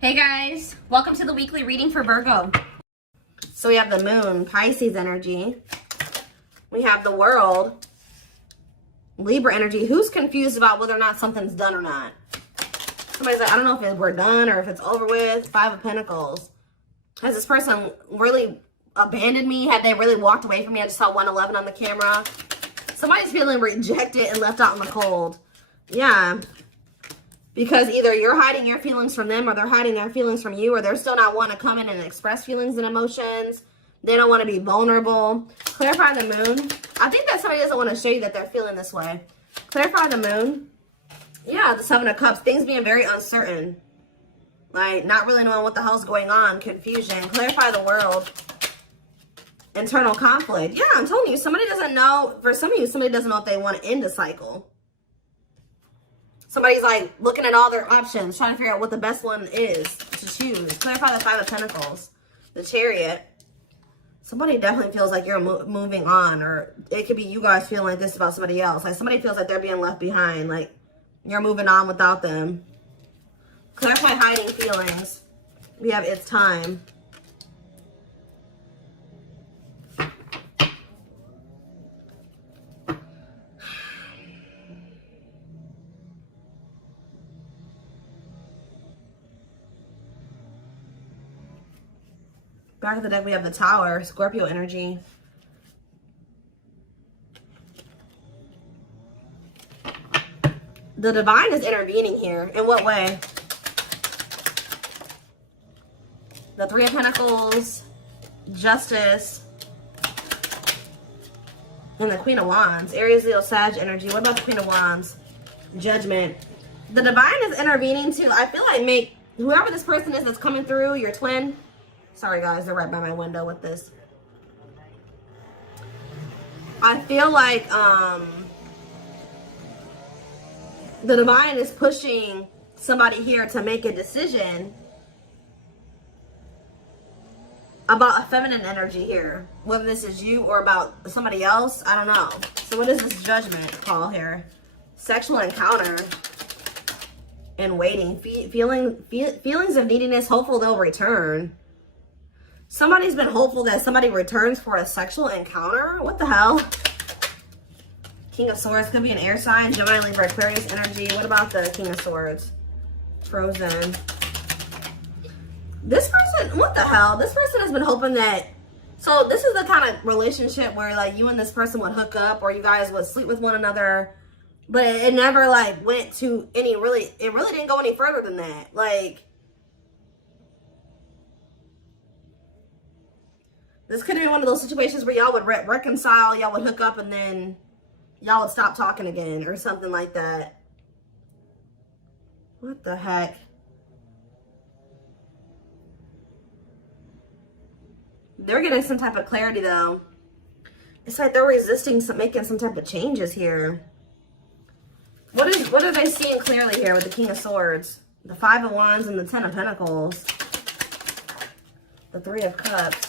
Hey guys, welcome to the weekly reading for Virgo. So we have the moon, Pisces energy. We have the world, Libra energy. Who's confused about whether or not something's done or not? Somebody's like, I don't know if we're done or if it's over with. Five of Pentacles. Has this person really abandoned me? Have they really walked away from me? I just saw 111 on the camera. Somebody's feeling rejected and left out in the cold. Yeah. Because either you're hiding your feelings from them or they're hiding their feelings from you, or they're still not wanting to come in and express feelings and emotions. They don't want to be vulnerable. Clarify the moon. I think that somebody doesn't want to show you that they're feeling this way. Clarify the moon. Yeah, the Seven of Cups. Things being very uncertain. Like, not really knowing what the hell's going on. Confusion. Clarify the world. Internal conflict. Yeah, I'm telling you, somebody doesn't know. For some of you, somebody doesn't know if they want to end a cycle. Somebody's like looking at all their options, trying to figure out what the best one is to choose. Clarify the Five of Pentacles. The Chariot. Somebody definitely feels like you're moving on, or it could be you guys feeling like this about somebody else. Like somebody feels like they're being left behind, like you're moving on without them. Clarify hiding feelings. We have it's time. Back of the deck, we have the Tower, Scorpio energy. The Divine is intervening here. In what way? The Three of Pentacles, Justice, and the Queen of Wands. Aries, Leo, Sag energy. What about the Queen of Wands? Judgment. The Divine is intervening too. I feel like whoever this person is that's coming through, your twin. Sorry guys, they're right by my window with this. I feel like the Divine is pushing somebody here to make a decision about a feminine energy here. Whether this is you or about somebody else, I don't know. So what is this Judgment call here? Sexual encounter and waiting. Feelings of neediness, hopeful they'll return. Somebody's been hopeful that somebody returns for a sexual encounter. What the hell? King of Swords could be an air sign. Gemini, Libra, Aquarius energy. What about the King of Swords? Frozen. This person, what the hell? This person has been hoping that... So this is the kind of relationship where like you and this person would hook up or you guys would sleep with one another. But it never like went to any really... It really didn't go any further than that. Like... This could have been one of those situations where y'all would reconcile, y'all would hook up, and then y'all would stop talking again or something like that. What the heck? They're getting some type of clarity, though. It's like they're resisting making some type of changes here. What are they seeing clearly here with the King of Swords? The Five of Wands and the Ten of Pentacles. The Three of Cups.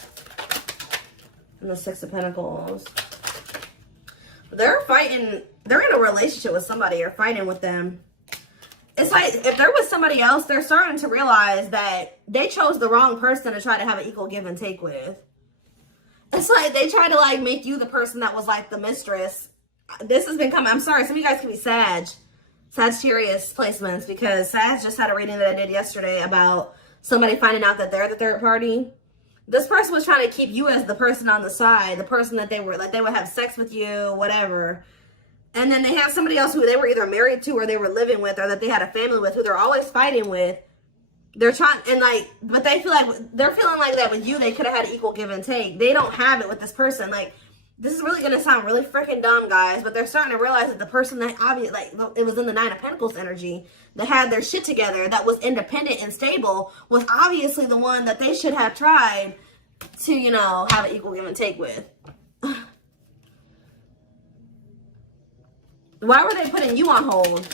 And the Six of Pentacles. They're fighting. They're in a relationship with somebody or fighting with them. It's like if there was somebody else, they're starting to realize that they chose the wrong person to try to have an equal give and take with. It's like they try to like make you the person that was like the mistress. This has been coming. I'm sorry. Some of you guys can be Sagittarius placements because Sag just had a reading that I did yesterday about somebody finding out that they're the third party. This person was trying to keep you as the person on the side, the person that they would have sex with you, whatever. And then they have somebody else who they were either married to or they were living with or that they had a family with who they're always fighting with. They're trying, and like, but they feel like, they're feeling like that with you, they could have had an equal give and take. They don't have it with this person. Like, this is really going to sound really freaking dumb, guys, but they're starting to realize that the person that obviously, like, it was in the Nine of Pentacles energy, that had their shit together, that was independent and stable, was obviously the one that they should have tried to, you know, have an equal give and take with. Why were they putting you on hold?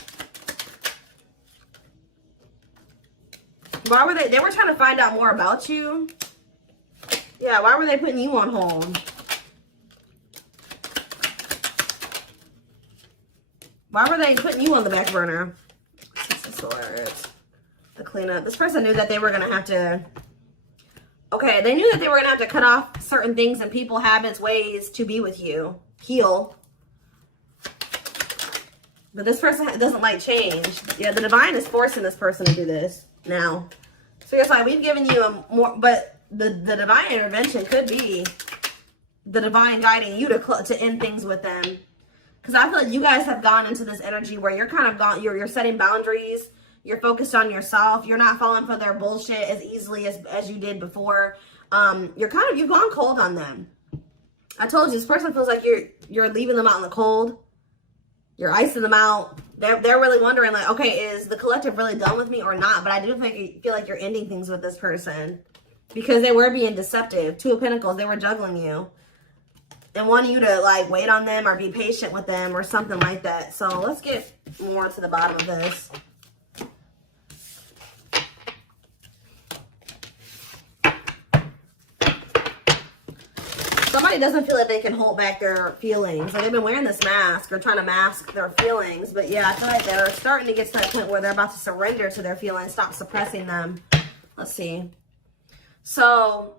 Why were they were trying to find out more about you? Yeah, why were they putting you on hold? Why were they putting you on the back burner? Six of Swords. The cleanup. This person knew that they were going to have to... Okay, they knew that they were going to have to cut off certain things and people, habits, ways to be with you. Heal. But this person doesn't like change. Yeah, the divine is forcing this person to do this now. So it's like, we've given you a more... But the divine intervention could be the divine guiding you to end things with them. Because I feel like you guys have gone into this energy where you're kind of gone... You're setting boundaries. You're focused on yourself. You're not falling for their bullshit as easily as you did before. You've gone cold on them. I told you, this person feels like you're leaving them out in the cold. You're icing them out. They're really wondering, like, okay, is the collective really done with me or not? But I do feel like you're ending things with this person because they were being deceptive. Two of Pentacles, they were juggling you and wanting you to, like, wait on them or be patient with them or something like that. So let's get more to the bottom of this. Somebody doesn't feel like they can hold back their feelings. Like they've been wearing this mask or trying to mask their feelings. But yeah, I feel like they're starting to get to that point where they're about to surrender to their feelings, stop suppressing them. Let's see. So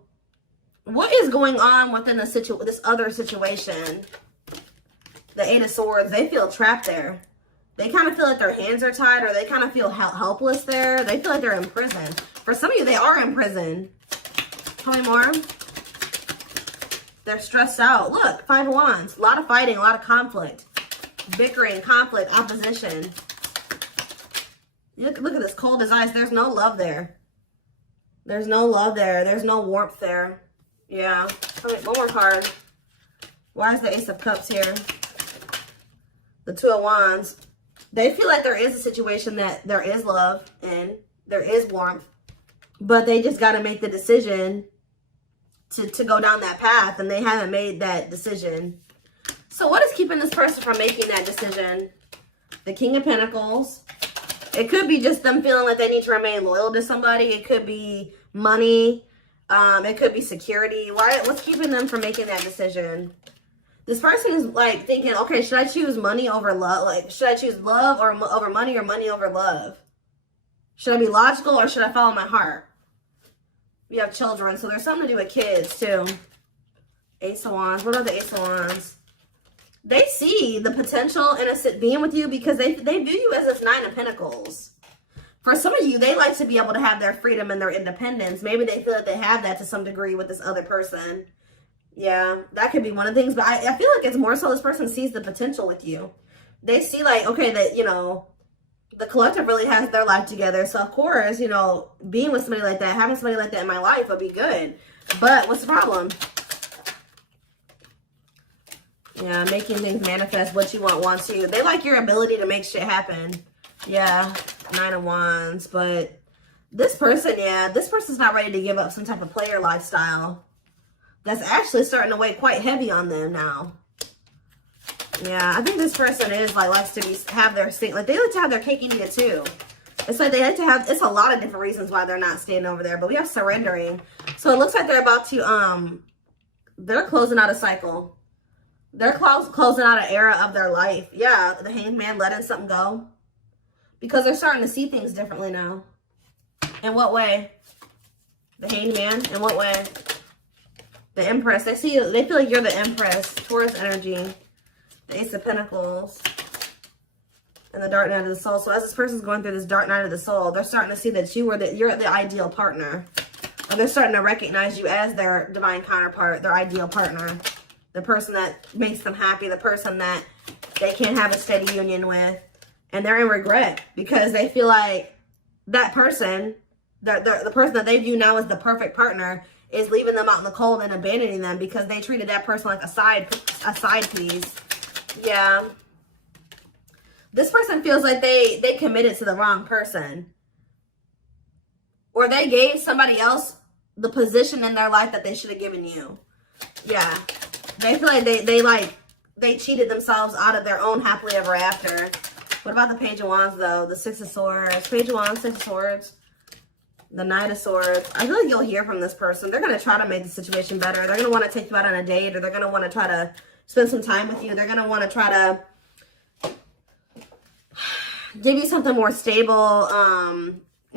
what is going on within this other situation? The Eight of Swords, they feel trapped there. They kind of feel like their hands are tied, or they kind of feel helpless there. They feel like they're in prison. For some of you, they are in prison. Tell me more. They're stressed out. Look, Five of Wands. A lot of fighting, a lot of conflict. Bickering, conflict, opposition. Look at this cold as ice. There's no love there. There's no love there. There's no warmth there. Yeah. Tell me, one more card. Why is the Ace of Cups here? The Two of Wands. They feel like there is a situation that there is love and there is warmth. But they just got to make the decision to go down that path, and they haven't made that decision. So what is keeping this person from making that decision? The King of Pentacles. It could be just them feeling like they need to remain loyal to somebody. It could be money. It could be security. What's keeping them from making that decision? This person is like thinking, okay, should I choose money over love? Like, should I choose love over money or money over love? Should I be logical or should I follow my heart? We have children, so there's something to do with kids too. Ace of Wands. What are the Ace of Wands? They see the potential in being with you because they view you as this Nine of Pentacles. For some of you, they like to be able to have their freedom and their independence. Maybe they feel that they have that to some degree with this other person. Yeah, that could be one of the things. But I feel like it's more so this person sees the potential with you. They see like, okay, that, you know, the collective really has their life together. So, of course, you know, being with somebody like that, having somebody like that in my life would be good. But what's the problem? Yeah, making things manifest. What you want wants you. They like your ability to make shit happen. Yeah, Nine of Wands. But this person, yeah, this person's not ready to give up some type of player lifestyle. That's actually starting to weigh quite heavy on them now. Yeah, I think this person is like likes to have their thing. Like they like to have their cake and eat it too. It's like they like to have. It's a lot of different reasons why they're not staying over there. But we have surrendering. So it looks like they're about to they're closing out a cycle. They're closing out an era of their life. Yeah, the Hanged Man letting something go because they're starting to see things differently now. In what way? The Hanged Man. In what way? The Empress. They feel like you're the Empress. Taurus energy. The Ace of Pentacles. And the Dark Night of the Soul. So as this person's going through this Dark Night of the Soul, they're starting to see that you're the ideal partner. Or they're starting to recognize you as their divine counterpart, their ideal partner. The person that makes them happy, the person that they can't have a steady union with. And they're in regret because they feel like that person, the person that they view now as the perfect partner, is leaving them out in the cold and abandoning them because they treated that person like a side piece. Yeah. This person feels like they committed to the wrong person. Or they gave somebody else the position in their life that they should have given you. Yeah. They feel like they cheated themselves out of their own happily ever after. What about the Page of Wands though? The Six of Swords. Page of Wands, Six of Swords. The Knight of Swords. I feel like you'll hear from this person. They're going to try to make the situation better. They're going to want to take you out on a date, or they're going to want to try to spend some time with you. They're going to want to try to give you something more stable,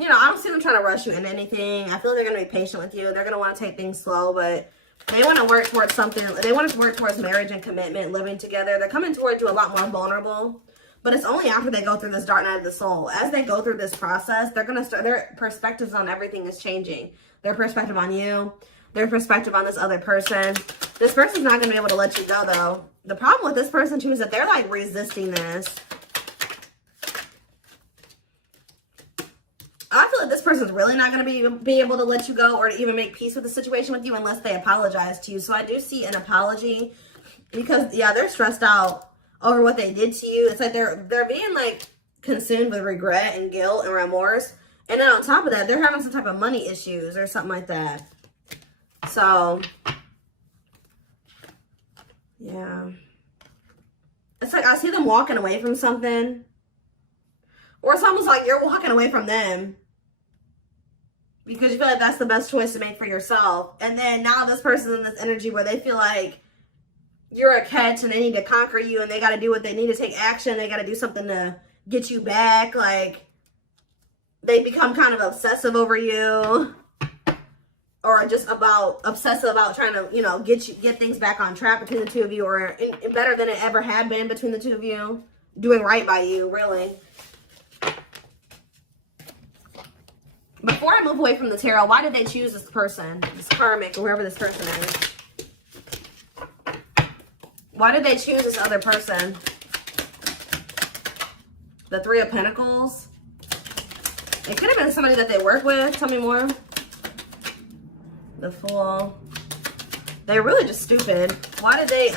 you know, I don't see them trying to rush you into anything. I feel like they're going to be patient with you. They're going to want to take things slow, but they want to work towards something. They want to work towards marriage and commitment, living together. They're coming towards you a lot more vulnerable, but it's only after they go through this dark night of the soul. As they go through this process, they're going to start, their perspectives on everything is changing. Their perspective on you, their perspective on this other person. This person's not going to be able to let you go, though. The problem with this person, too, is that they're, like, resisting this. I feel like this person's really not going to be able to let you go or to even make peace with the situation with you unless they apologize to you. So I do see an apology because, yeah, they're stressed out over what they did to you. It's like they're being, like, consumed with regret and guilt and remorse. And then on top of that, they're having some type of money issues or something like that. So, yeah. It's like I see them walking away from something. Or it's almost like you're walking away from them because you feel like that's the best choice to make for yourself. And then now this person's in this energy where they feel like you're a catch and they need to conquer you and they got to do what they need to take action. They got to do something to get you back. Like, they become kind of obsessive over you, or just obsessive about trying to, you know, get things back on track between the two of you, or better than it ever had been between the two of you, doing right by you, really. Before I move away from the tarot, why did they choose this person, this karmic, or whoever this person is? Why did they choose this other person? The Three of Pentacles. It could have been somebody that they work with. Tell me more. The Fool. They're really just stupid. Why did they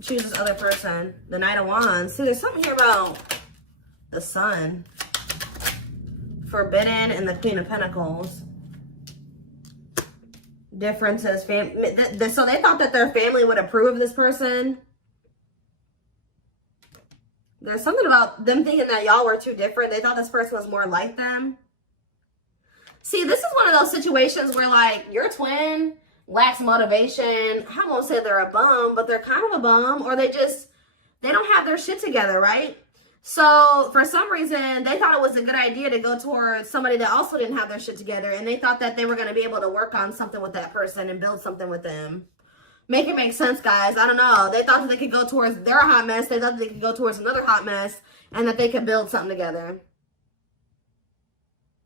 choose this other person? The Knight of Wands. See, there's something here about the Sun. Forbidden and the Queen of Pentacles. Differences. So they thought that their family would approve of this person. There's something about them thinking that y'all were too different. They thought this person was more like them. See, this is one of those situations where, like, your twin lacks motivation. I won't say they're a bum, but they're kind of a bum. Or they don't have their shit together, right? So, for some reason, they thought it was a good idea to go towards somebody that also didn't have their shit together. And they thought that they were going to be able to work on something with that person and build something with them. Make it make sense, guys. I don't know. They thought that they could go towards their hot mess. They thought that they could go towards another hot mess. And that they could build something together.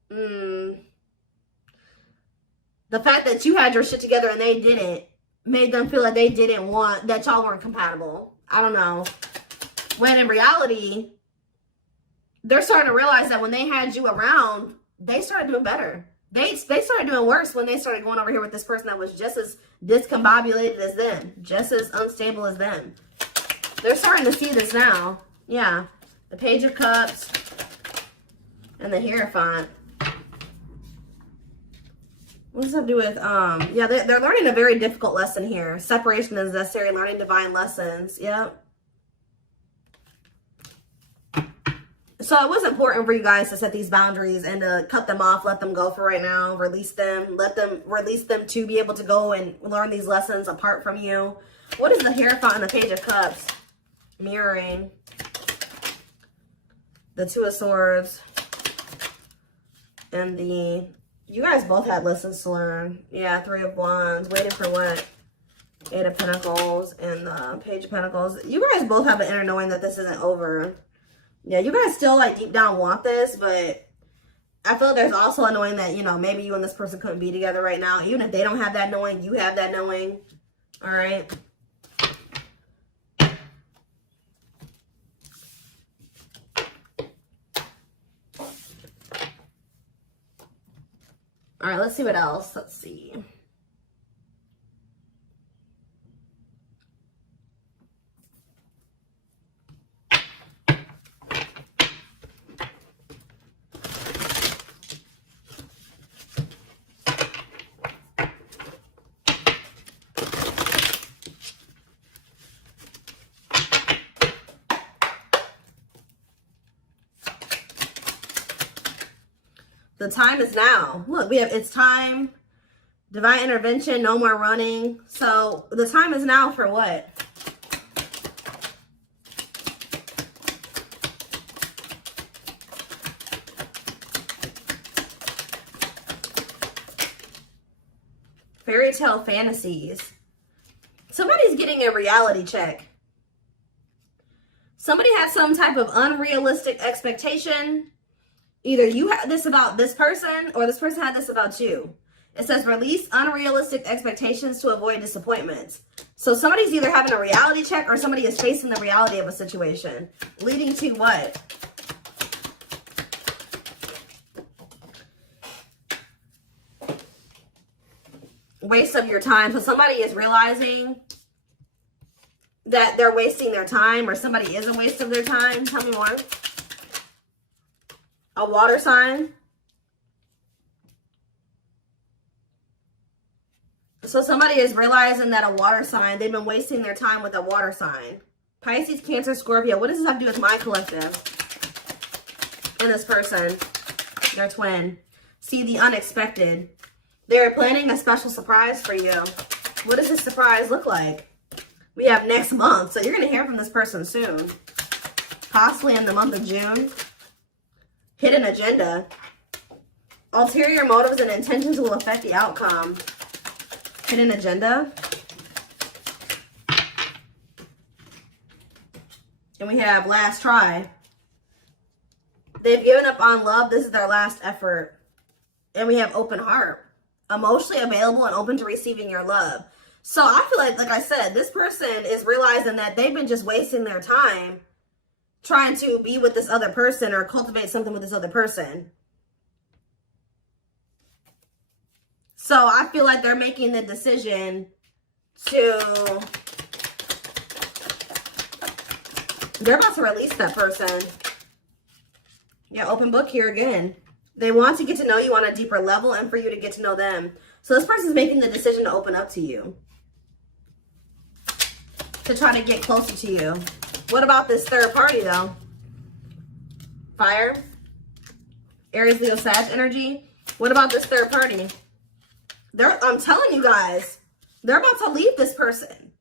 The fact that you had your shit together and they didn't made them feel like they didn't want, that y'all weren't compatible. I don't know. When in reality, they're starting to realize that when they had you around, they started doing better. They started doing worse when they started going over here with this person that was just as discombobulated as them. Just as unstable as them. They're starting to see this now. Yeah. The Page of Cups and the Hierophant. What does that have to do with, yeah, they're learning a very difficult lesson here. Separation is necessary, learning divine lessons. Yep. So it was important for you guys to set these boundaries and to cut them off, let them go for right now, release them, release them to be able to go and learn these lessons apart from you. What is the Hierophant and the Page of Cups? Mirroring. The Two of Swords. And the... You guys both had lessons to learn. Yeah, Three of Wands. Waiting for what? Eight of Pentacles and the Page of Pentacles. You guys both have the inner knowing that this isn't over. Yeah, you guys still, like, deep down want this, but I feel like there's also a knowing that, you know, maybe you and this person couldn't be together right now. Even if they don't have that knowing, you have that knowing. All right? All right, let's see what else. Let's see. The time is now. Look, we have, it's time, divine intervention, no more running. So the time is now for what? Fairy tale fantasies. Somebody's getting a reality check. Somebody has some type of unrealistic expectation. Either you had this about this person or this person had this about you. It says release unrealistic expectations to avoid disappointments. So somebody's either having a reality check or somebody is facing the reality of a situation. Leading to what? Waste of your time. So somebody is realizing that they're wasting their time, or somebody is a waste of their time. Tell me more. A water sign. So somebody is realizing that a water sign, they've been wasting their time with a water sign. Pisces, Cancer, Scorpio. What does this have to do with my collective? And this person, their twin. See the unexpected. They're planning a special surprise for you. What does this surprise look like? We have next month. So you're going to hear from this person soon. Possibly in the month of June. Hidden agenda. Ulterior motives and intentions will affect the outcome. Hidden agenda. And we have last try. They've given up on love. This is their last effort. And we have open heart. Emotionally available and open to receiving your love. So I feel like I said, this person is realizing that they've been just wasting their time trying to be with this other person or cultivate something with this other person. So I feel like they're making the decision to, they're about to release that person. Yeah, open book here again. They want to get to know you on a deeper level and for you to get to know them. So this person's making the decision to open up to you. To try to get closer to you. What about this third party though? Fire. Aries, Leo, Sag energy. What about this third party? I'm telling you guys, they're about to leave this person.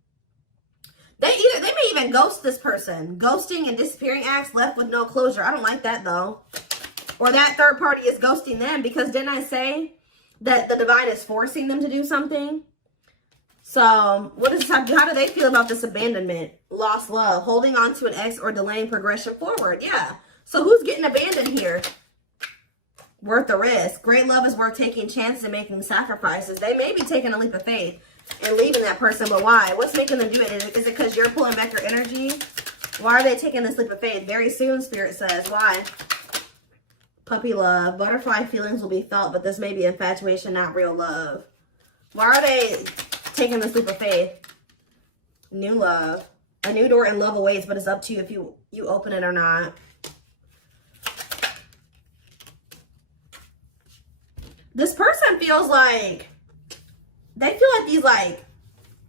They may even ghost this person. Ghosting and disappearing acts, left with no closure. I don't like that though. Or that third party is ghosting them, because didn't I say that the divine is forcing them to do something? So what is how do they feel about this abandonment? Lost love, holding on to an ex, or delaying progression forward. Yeah. So who's getting abandoned here? Worth the risk. Great love is worth taking chances and making sacrifices. They may be taking a leap of faith and leaving that person, but why? What's making them do it? Is it because you're pulling back your energy? Why are they taking this leap of faith? Very soon, Spirit says. Why? Puppy love. Butterfly feelings will be felt, but this may be infatuation, not real love. Why are they taking this leap of faith? New love. A new door and love awaits, but it's up to you if you open it or not. This person feels like, they feel like these like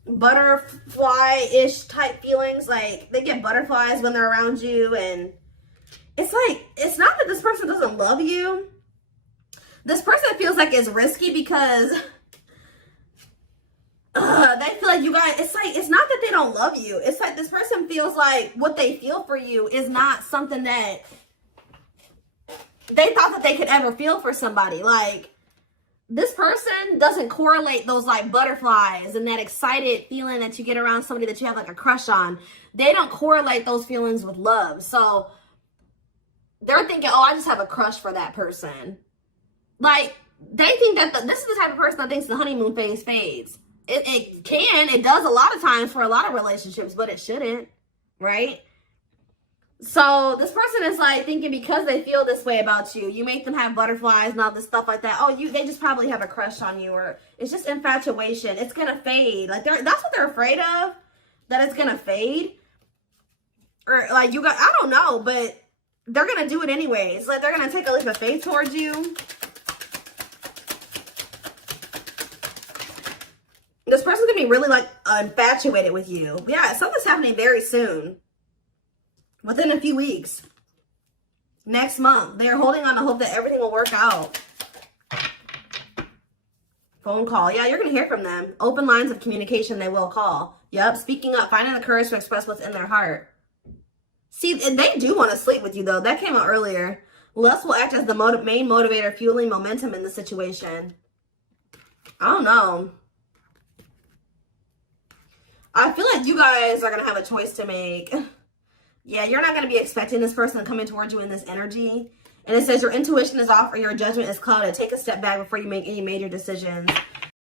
butterfly-ish type feelings. Like they get butterflies when they're around you, and it's like, it's not that this person doesn't love you. This person feels like it's risky because they feel like you guys, it's like, it's not that they don't love you. It's like this person feels like what they feel for you is not something that they thought that they could ever feel for somebody. Like, this person doesn't correlate those like butterflies and that excited feeling that you get around somebody that you have like a crush on. They don't correlate those feelings with love. So they're thinking, oh, I just have a crush for that person. Like, they think that this is the type of person that thinks the honeymoon phase fades. It does a lot of times for a lot of relationships, but it shouldn't, right? So this person is like thinking because they feel this way about you, you make them have butterflies and all this stuff like that. Oh, they just probably have a crush on you, or it's just infatuation. It's gonna fade. Like that's what they're afraid of, that it's gonna fade. Or like I don't know, but they're gonna do it anyways. Like they're gonna take a leap of faith towards you. This person's gonna be really like infatuated with you. Yeah, something's happening very soon. Within a few weeks. Next month. They're holding on to hope that everything will work out. Phone call. Yeah, you're going to hear from them. Open lines of communication, they will call. Yep, speaking up, finding the courage to express what's in their heart. See, they do want to sleep with you, though. That came out earlier. Lust will act as the main motivator, fueling momentum in the situation. I don't know. You guys are going to have a choice to make. Yeah, you're not going to be expecting this person to come in towards you in this energy. And it says your intuition is off or your judgment is clouded. Take a step back before you make any major decisions.